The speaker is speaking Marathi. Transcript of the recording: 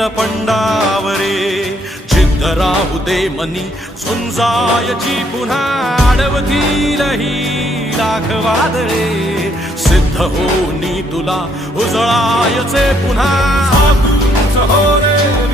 येईल पंडावरे जिद्द राहू दे मनी झुंजायची पुन्हा अडवतील ही लाख वादळे सिद्ध होनी तुला उजळायचे पुन्हा हो रे